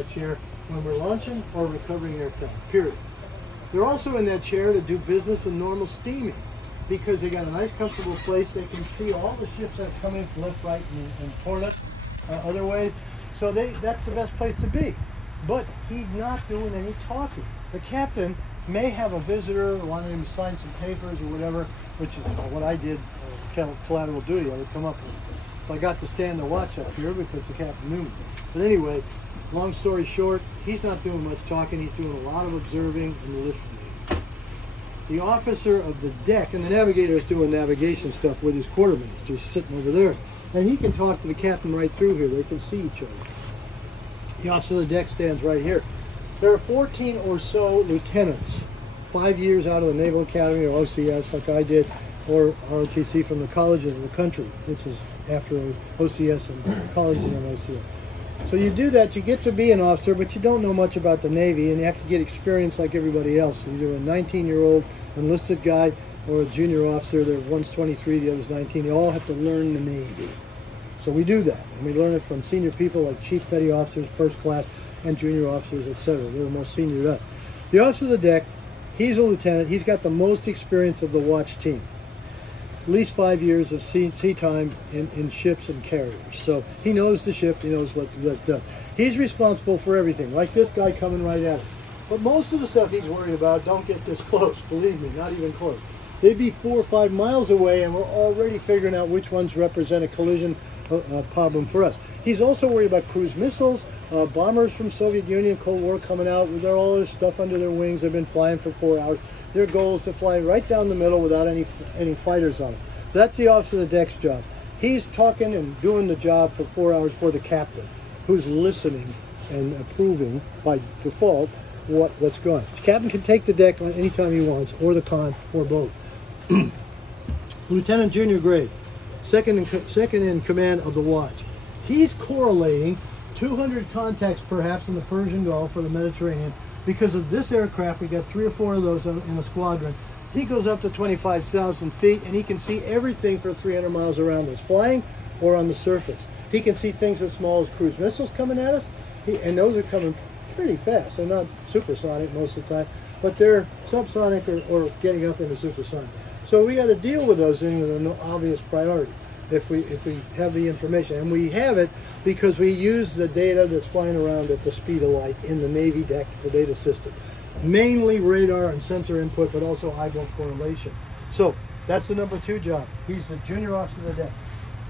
that chair when we're launching or recovering aircraft, period. They're also in that chair to do business and normal steaming because they got a nice comfortable place. They can see all the ships that come in from left, right, and toward us other ways. So that's the best place to be. But he's not doing any talking. The captain may have a visitor wanting him to sign some papers or whatever, which is what I did, collateral duty. I would come up with. So I got to stand the watch up here because the captain knew me. But anyway, long story short, he's not doing much talking. He's doing a lot of observing and listening. The officer of the deck, and the navigator is doing navigation stuff with his quartermaster. He's sitting over there. And he can talk to the captain right through here. They can see each other. The officer of the deck stands right here. There are 14 or so lieutenants, 5 years out of the Naval Academy or OCS like I did, or ROTC from the colleges of the country, which is after OCS and college and then OCS. So you do that, you get to be an officer, but you don't know much about the Navy, and you have to get experience like everybody else. Either a 19-year-old enlisted guy or a junior officer. One's 23, the other's 19. They all have to learn the Navy. So we do that, and we learn it from senior people like chief petty officers, first class, and junior officers, etc. They're the most senior to us. The officer of the deck, he's a lieutenant. He's got the most experience of the watch team. At least 5 years of sea time in ships and carriers. So he knows the ship, he knows what does. He's responsible for everything, like this guy coming right at us. But most of the stuff he's worried about don't get this close, believe me, not even close. They'd be 4 or 5 miles away and we're already figuring out which ones represent a collision problem for us. He's also worried about cruise missiles, bombers from Soviet Union, Cold War coming out with all this stuff under their wings. They've been flying for 4 hours. Their goal is to fly right down the middle without any fighters on it. So that's the officer of the deck's job. He's talking and doing the job for 4 hours for the captain, who's listening and approving by default what's going. The captain can take the deck anytime he wants, or the con, or both. Lieutenant junior grade, second in command of the watch. He's correlating 200 contacts perhaps in the Persian Gulf or the Mediterranean. Because of this aircraft, we got 3 or 4 of those in a squadron. He goes up to 25,000 feet and he can see everything for 300 miles around us, flying or on the surface. He can see things as small as cruise missiles coming at us, and those are coming pretty fast. They're not supersonic most of the time, but they're subsonic or getting up into supersonic. So we got to deal with those things with an obvious priority if we have the information. And we have it because we use the data that's flying around at the speed of light in the Navy deck, the data system. Mainly radar and sensor input, but also eyeball correlation. So that's the number 2 job. He's the junior officer of the deck.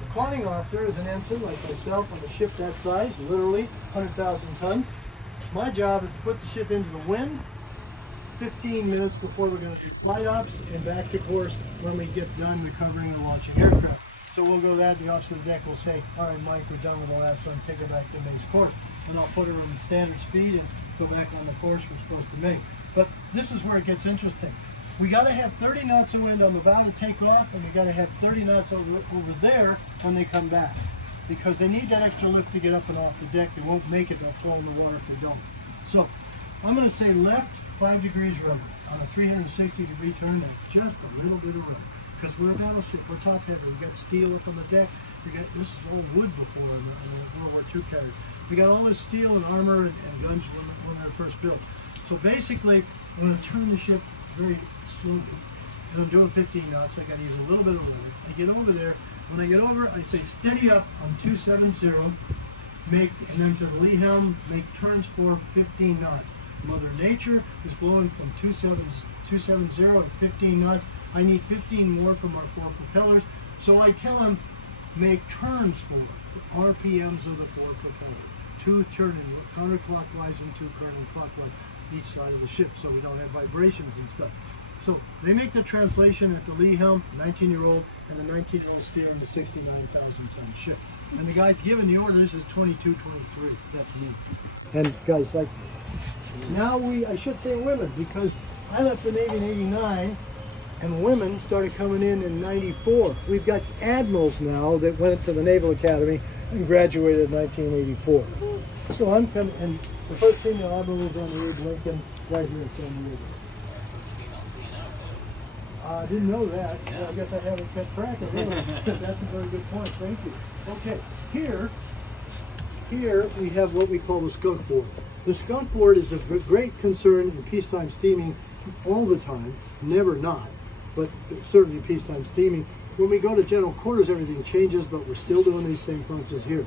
The conning officer is an ensign like myself on a ship that size, literally 100,000 tons. My job is to put the ship into the wind 15 minutes before we're going to do flight ops and back to course when we get done recovering and launching aircraft. So we'll go that, the officer of the deck will say, all right, Mike, we're done with the last one, take her back to base course. And I'll put her in standard speed and go back on the course we're supposed to make. But this is where it gets interesting. We got to have 30 knots of wind on the bow to take off, and we got to have 30 knots over there when they come back. Because they need that extra lift to get up and off the deck. They won't make it, they'll fall in the water if they don't. So I'm going to say left 5 degrees rudder on a 360-degree turn, that's just a little bit of rudder. Because we're a battleship, we're top heavy. We got steel up on the deck. We got this is all wood before in the World War II carrier. We got all this steel and armor and guns when they were first built. So basically, I'm going to turn the ship very slowly. And I'm doing 15 knots. I got to use a little bit of rudder. I get over there. When I get over, I say steady up on 270. And then to the lee helm, make turns for 15 knots. Mother Nature is blowing from 270 and 15 knots. I need 15 more from our 4 propellers. So I tell him, make turns for RPMs of the 4 propellers. 2 turning counterclockwise and 2 turning clockwise each side of the ship, so we don't have vibrations and stuff. So they make the translation at the lee helm, 19-year-old, and the 19-year-old steering the 69,000-ton ship. And the guy giving the orders is 22, 23. That's me. And guys, like, now I should say women, because I left the Navy in '89, and women started coming in '94. We've got admirals now that went to the Naval Academy and graduated in 1984. So I'm coming, and the first female admiral was on the Abe Lincoln right here in San Diego. I didn't know that. Yeah. Well, I guess I haven't kept track of it. That's a very good point. Thank you. Okay, here here we have what we call the skunk board. The skunk board is a great concern in peacetime steaming all the time, never not, but certainly peacetime steaming. When we go to general quarters, everything changes, but we're still doing these same functions here.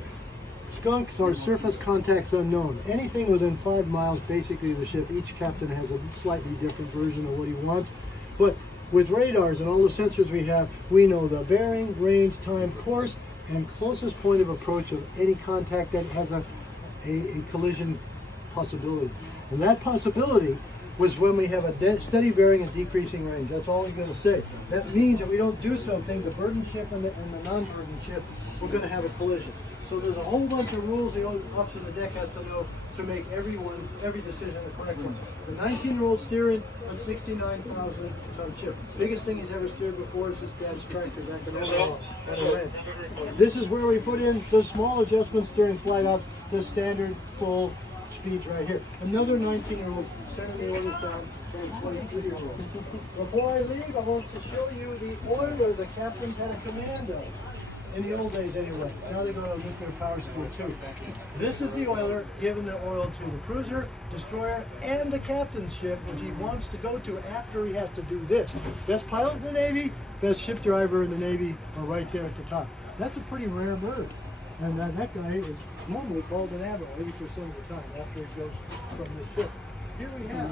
Skunks are surface contacts unknown. Anything within 5 miles, basically, of the ship, each captain has a slightly different version of what he wants. But with radars and all the sensors we have, we know the bearing, range, time, course, and closest point of approach of any contact that has a collision possibility. And that possibility was when we have a steady bearing and decreasing range. That's all I'm going to say. That means that we don't do something, the burden ship and the non-burden ship, we're going to have a collision. So there's a whole bunch of rules the officer on the deck has to know to make every decision the correct one. The 19-year-old steering a 69,000-ton ship. Biggest thing he's ever steered before is this dad's tractor back in Omaha at a wrench. This is where we put in the small adjustments during flight up, the standard full speeds right here. Another 19-year-old sending the orders down to a 23-year-old. Before I leave, I want to show you the oiler the captains had a command of. In the old days anyway. Now they go to nuclear power school too. This is the oiler giving the oil to the cruiser, destroyer, and the captain's ship, which he wants to go to after he has to do this. Best pilot in the Navy, best ship driver in the Navy are right there at the top. That's a pretty rare bird. And that guy is normally called an admiral 80% of the time after he goes from the ship. Here we have